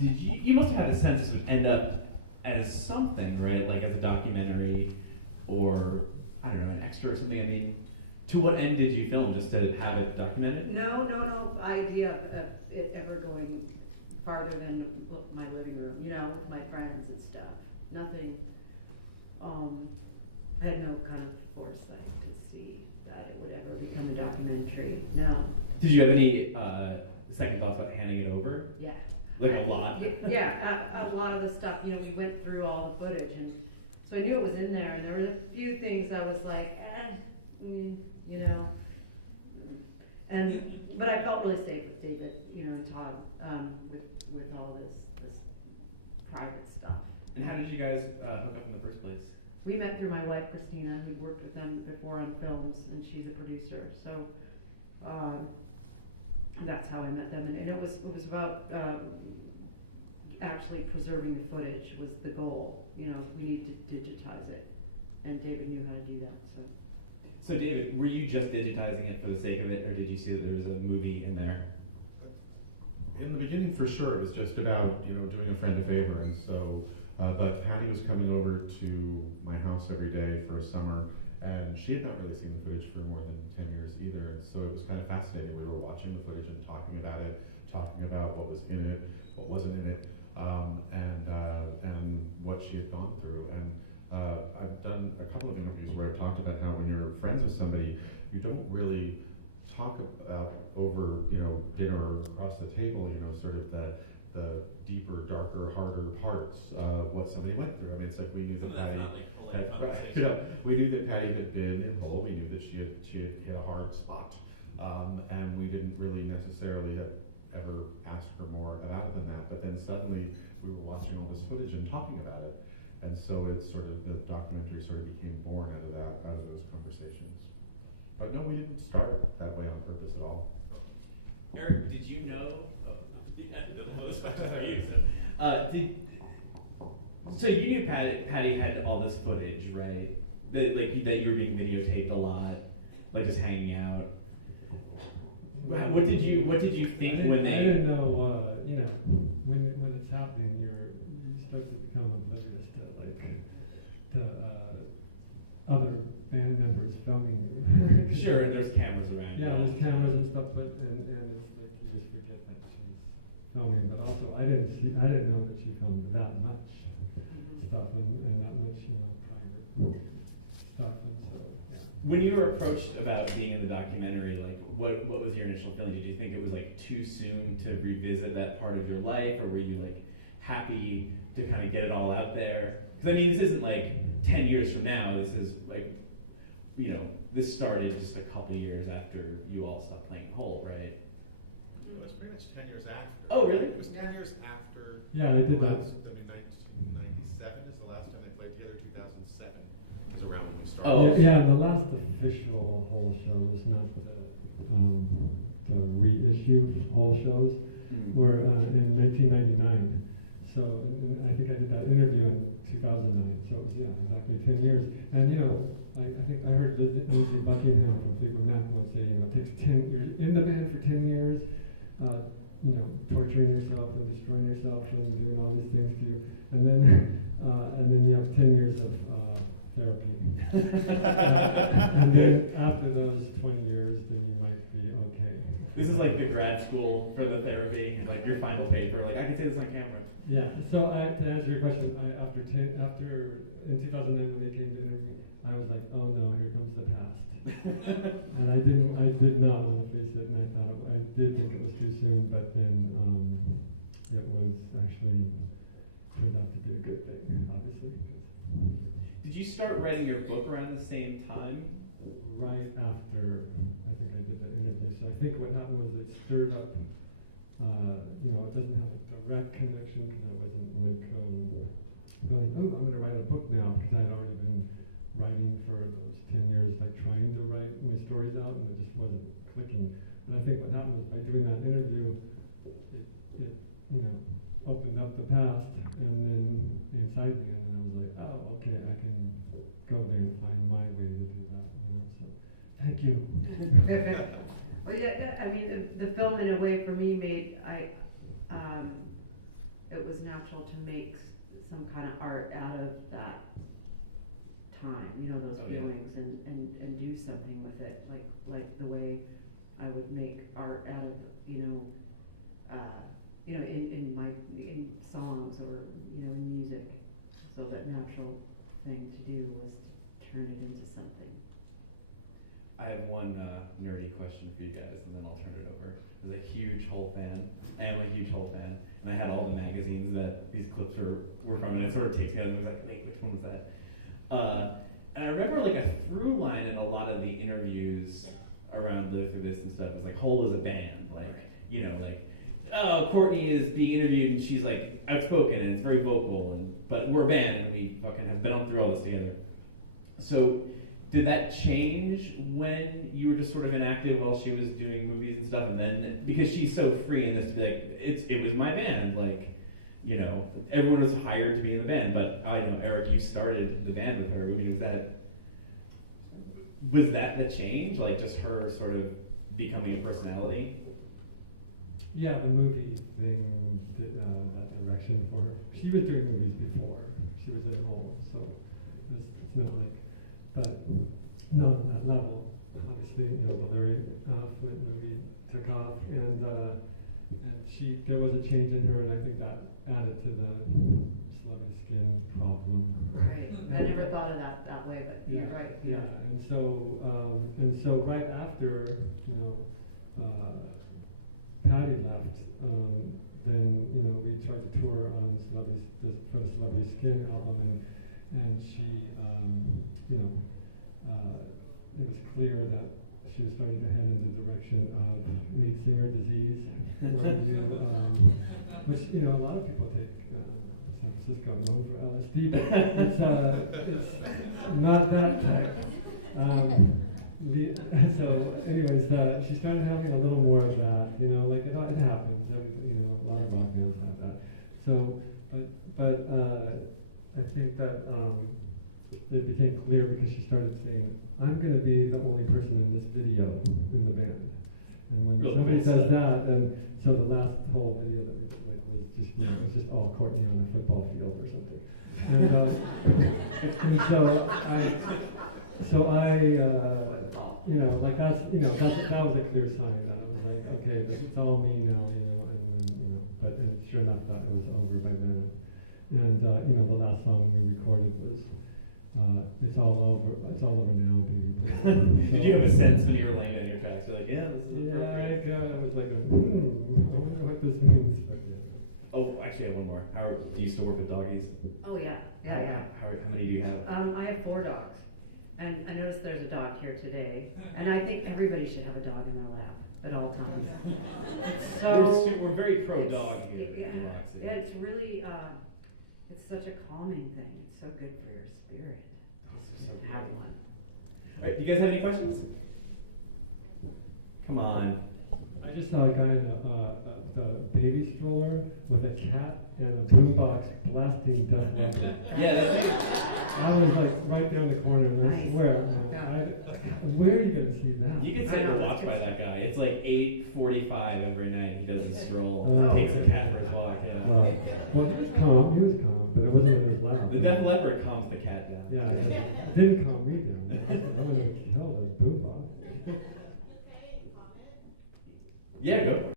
did you must have had a sense this would end up as something, right? Like as a documentary, or I don't know, an extra or something. I mean, to what end did you film? Just to have it documented? No idea of it ever going farther than my living room, you know, with my friends and stuff. Nothing. I had no kind of foresight to see that it would ever become a documentary. No. Did you have any second thoughts about handing it over? Yeah. Like a lot? Yeah, a lot of the stuff. You know, we went through all the footage, and so I knew it was in there, and there were a few things I was like, you know. But I felt really safe with David, you know, and Todd, with all this private stuff. And how did you guys hook up in the first place? We met through my wife, Christina, who'd worked with them before on films, and she's a producer. So that's how I met them, and it was about actually preserving the footage was the goal. You know, we need to digitize it, and David knew how to do that. So David, were you just digitizing it for the sake of it, or did you see that there was a movie in there? In the beginning, for sure, it was just about, you know, doing a friend a favor, and so. But Patty was coming over to my house every day for a summer, and she had not really seen the footage for more than 10 years either, and so it was kind of fascinating. We were watching the footage and talking about it, talking about what was in it, what wasn't in it, and what she had gone through. And I've done a couple of interviews where I've talked about how when you're friends with somebody, you don't really talk about over, you know, dinner or across the table, you know, sort of the deeper, darker, harder parts of what somebody went through. I mean, it's like we knew that Patty, you know, we knew that Patty had been in Hole. We knew that she had hit a hard spot, and we didn't really necessarily have ever asked her more about it than that. But then suddenly we were watching all this footage and talking about it, and so it's sort of the documentary sort of became born out of those conversations. But no, we didn't start that way on purpose at all. Eric, did you know? For you. So you knew Patty had all this footage, right? That you were being videotaped a lot, like just hanging out. What did you think when they? I didn't know. You know, when it's happening, you start to become oblivious to other band members filming you. Sure, and there's cameras around. Yeah, there's cameras and stuff, but and it's like you just forget that she's filming. But also, I didn't know that she filmed that much stuff and that much, you know, private stuff, and so yeah. When you were approached about being in the documentary, like what was your initial feeling? Did you think it was like too soon to revisit that part of your life, or were you like happy to kind of get it all out there? Because I mean, this isn't like 10 years from now. This is like, you know, this started just a couple years after you all stopped playing Hole, right? It was pretty much 10 years after. Oh, really? It was 10 years after. Yeah, they did that. I mean, 1997 is the last time they played together. 2007 is around when we started. Oh. Yeah, the last official Hole show was not the reissue Hole shows, were in 1999. So I think I did that interview in 2009. So it was, yeah, exactly 10 years. And you know, I think I heard Lindsey Buckingham from Fleetwood Mac once say, you know, it takes 10 years in the band for 10 years, you know, torturing yourself and destroying yourself and doing all these things to you, and then you have 10 years of therapy. And then after those 20 years, then you might be okay. This is like the grad school for the therapy, and like your final paper. Like I can say this on camera. Yeah. So to answer your question, after in 2009 when they came to interview, I was like, oh no, here comes the past. And I did not want to face it, and I did think it was too soon, but then it was actually turned out to be a good thing, obviously. Did you start writing your book around the same time? Right after I think I did that interview. So I think what happened was it stirred up. You know, it doesn't have a direct connection because I wasn't like going, oh, I'm going to write a book now, because I had already been writing for those 10 years, like trying to write my stories out, and it just wasn't clicking. But I think what happened was by doing that interview, it you know, opened up the past, and then inside me, and then I was like, oh, okay, I can go there and find my way to do that. You know, so thank you. Well, yeah, I mean, the film in a way for me made was natural to make some kind of art out of that time, you know, those Oh, yeah. feelings, and do something with it, like the way I would make art out of, in songs or, in music. So that natural thing to do was to turn it into something. I have one nerdy question for you guys, and then I'll turn it over. I was a huge Hole fan. I am a huge Hole fan, and I had all the magazines that these clips were from, and I sort of taped together and was like, wait, which one was that? And I remember like a through line in a lot of the interviews around Live Through This and stuff was like, Hole is a band, Courtney is being interviewed and she's like outspoken and it's very vocal, but we're a band and we fucking have been through all this together. So did that change when you were just sort of inactive while she was doing movies and stuff, and then because she's so free in this to be like, it was my band, everyone was hired to be in the band, but I know, Eric, you started the band with her. I mean, was that the change, like just her sort of becoming a personality? Yeah, the movie thing did that direction for her. She was doing movies before. She was at Hole, so it's not like, but not on that level. Obviously, the Larry Flint movie took off, and there was a change in her, and I think that added to the celebrity skin problem. Right. I never thought of that way, but Yeah, you're right. yeah, and so right after Patty left, then we tried to tour on for the Celebrity Skin album, and she it was clear that she was starting to head in the direction of lead singer disease, which a lot of people take. San Francisco known for LSD, but it's not that type. So, anyways, she started having a little more of that. It happens. A lot of rock bands have that. So, but I think that it became clear because she started saying, "I'm going to be the only person in this video in the band." And when somebody does that, and so the last whole video that we did was just, it was just all Courtney on a football field or something. And that was a clear sign that I was like, okay, it's all me now, but sure enough, that was over by then. And the last song we recorded was It's All Over Now, Baby. Did you have a sense when you were laying down your tracks? You're like, yeah, this is appropriate. I was like, I wonder what this means. But, yeah. Oh, actually, I have one more. Do you still work with doggies? Oh yeah. How many do you have? I have 4 dogs, and I noticed there's a dog here today, and I think everybody should have a dog in their lap at all times. We're very pro dog here. In Roxie. Yeah, it's really it's such a calming thing. It's so good for your spirit. Have one. All right, do you guys have any questions? Come on. I just saw a guy in the baby stroller with a cat and a boombox blasting Def Leppard. Yeah, that's it. I was like right down the corner, and I swear, where are you going to see that? You can sit and watch by that guy. It's like 8:45 every night. He does his stroll, takes a cat for his walk. Yeah. Well, he was calm, but it wasn't in his lap. The Def Leppard calms the cat down. Yeah, it didn't calm me down. I was going to kill his boombox. Yeah, go.